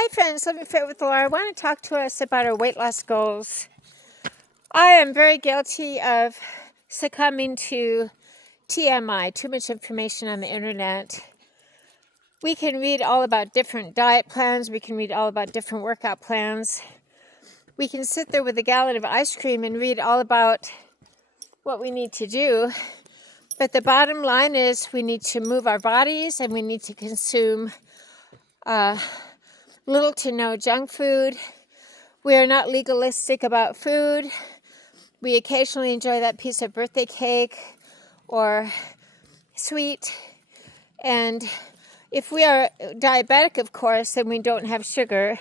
Hi friends, Living Fit with Laura. I want to talk to us about our weight loss goals. I am very guilty of succumbing to TMI, too much information on the internet. We can read all about different diet plans. We can read all about different workout plans. We can sit there with a gallon of ice cream and read all about what we need to do. But the bottom line is we need to move our bodies and we need to consume little to no junk food. We are not legalistic about food. We occasionally enjoy that piece of birthday cake or sweet. And if we are diabetic, of course, then we don't have sugar.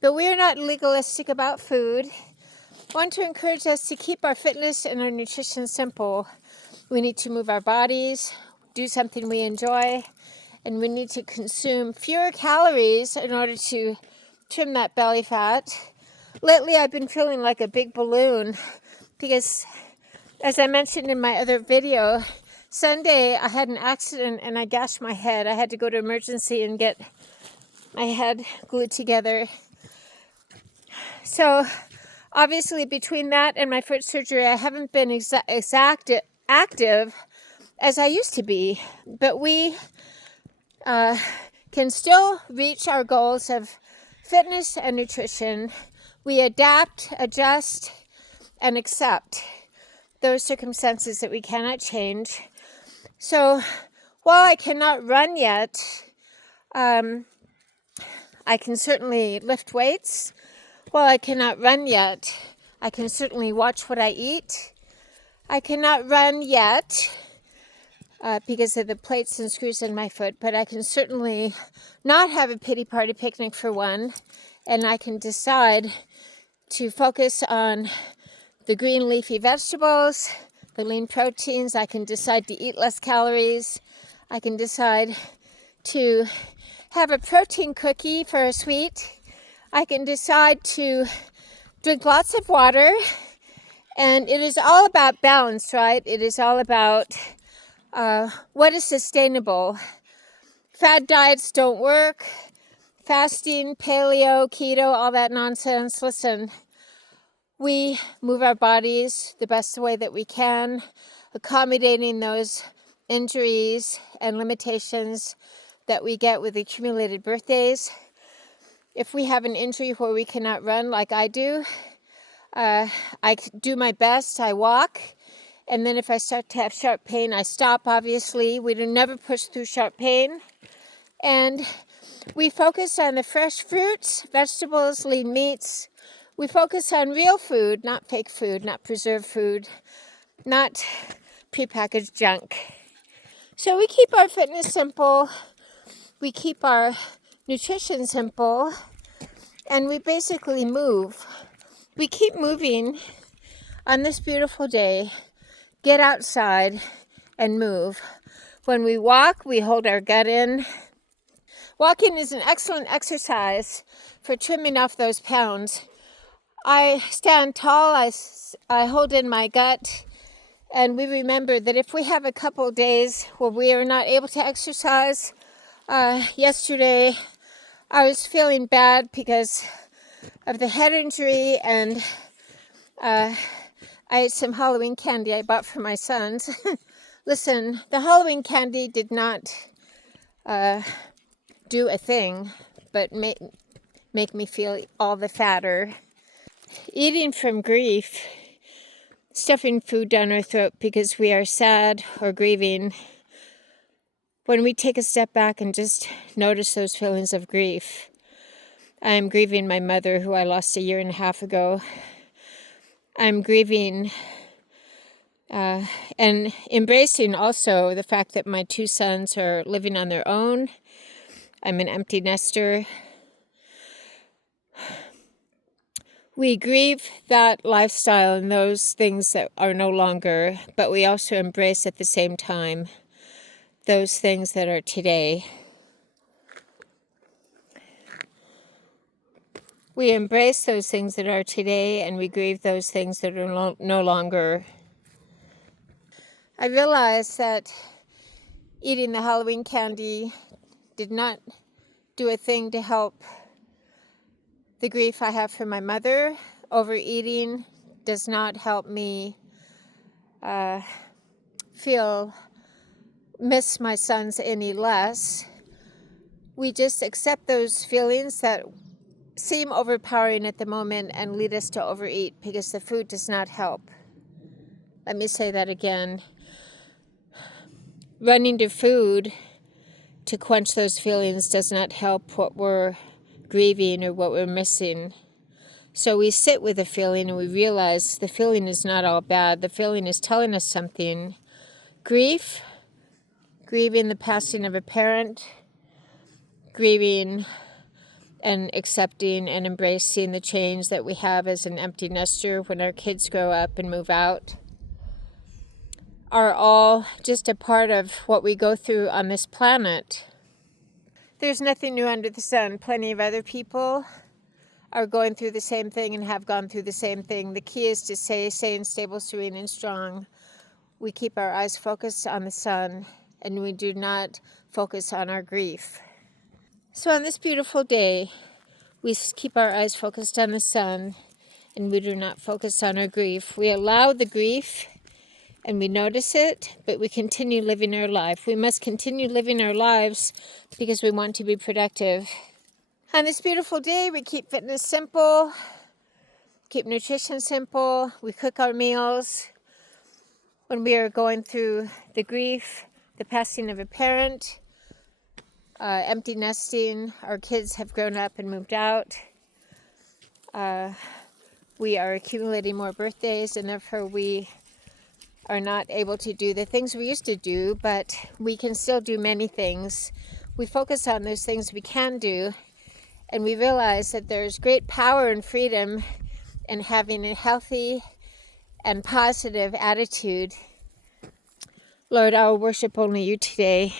But we are not legalistic about food. I want to encourage us to keep our fitness and our nutrition simple. We need to move our bodies, do something we enjoy, and we need to consume fewer calories in order to trim that belly fat. Lately, I've been feeling like a big balloon because, as I mentioned in my other video, Sunday I had an accident and I gashed my head. I had to go to emergency and get my head glued together. So, obviously, between that and my foot surgery, I haven't been active as I used to be. But we can still reach our goals of fitness and nutrition. We adapt, adjust, and accept those circumstances that we cannot change. So while I cannot run yet, I can certainly lift weights. While I cannot run yet, I can certainly watch what I eat. I cannot run yet because of the plates and screws in my foot, but I can certainly not have a pity party picnic for one, and I can decide to focus on the green leafy vegetables, the lean proteins. I can decide to eat less calories. I can decide to have a protein cookie for a sweet. I can decide to drink lots of water, and it is all about balance, right? It is all about what is sustainable. Fad diets don't work. Fasting, paleo, keto, all that nonsense. Listen, we move our bodies the best way that we can, accommodating those injuries and limitations that we get with accumulated birthdays. If we have an injury where we cannot run like I do, I do my best. I walk. And then if I start to have sharp pain, I stop, obviously. We do never push through sharp pain. And we focus on the fresh fruits, vegetables, lean meats. We focus on real food, not fake food, not preserved food, not prepackaged junk. So we keep our fitness simple. We keep our nutrition simple. And we basically move. We keep moving on this beautiful day. Get outside and move. When we walk, we hold our gut in. Walking is an excellent exercise for trimming off those pounds. I stand tall, I hold in my gut, and we remember that if we have a couple days where we are not able to exercise, yesterday I was feeling bad because of the head injury, and I ate some Halloween candy I bought for my sons. Listen, the Halloween candy did not do a thing, but make me feel all the fatter. Eating from grief, stuffing food down our throat because we are sad or grieving. When we take a step back and just notice those feelings of grief. I am grieving my mother, who I lost a year and a half ago. I'm grieving and embracing also the fact that my two sons are living on their own. I'm an empty nester. We grieve that lifestyle and those things that are no longer, but we also embrace at the same time those things that are today. We embrace those things that are today, and we grieve those things that are no longer. I realized that eating the Halloween candy did not do a thing to help the grief I have for my mother. Overeating does not help me miss my sons any less. We just accept those feelings that seem overpowering at the moment and lead us to overeat because the food does not help. Let me say that again. Running to food to quench those feelings does not help what we're grieving or what we're missing. So we sit with the feeling and we realize the feeling is not all bad. The feeling is telling us something. Grief, grieving the passing of a parent, grieving and accepting and embracing the change that we have as an empty nester when our kids grow up and move out, are all just a part of what we go through on this planet. There's nothing new under the sun. Plenty of other people are going through the same thing and have gone through the same thing. The key is to stay sane, stable, serene, and strong. We keep our eyes focused on the sun, and we do not focus on our grief. So on this beautiful day, we keep our eyes focused on the sun, and we do not focus on our grief. We allow the grief, and we notice it, but we continue living our life. We must continue living our lives because we want to be productive. On this beautiful day, we keep fitness simple, keep nutrition simple. We cook our meals. When we are going through the grief, the passing of a parent, empty nesting, our kids have grown up and moved out. We are accumulating more birthdays, and therefore we are not able to do the things we used to do, but we can still do many things. We focus on those things we can do, and we realize that there's great power and freedom in having a healthy and positive attitude. Lord, I will worship only you today.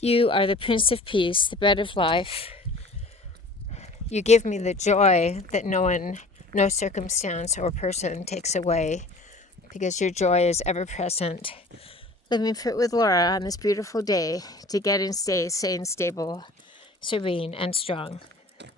You are the Prince of Peace, the bread of life. You give me the joy that no circumstance or person takes away, because your joy is ever present. Living Fruit with Laura on this beautiful day to get and stay sane, stable, serene, and strong.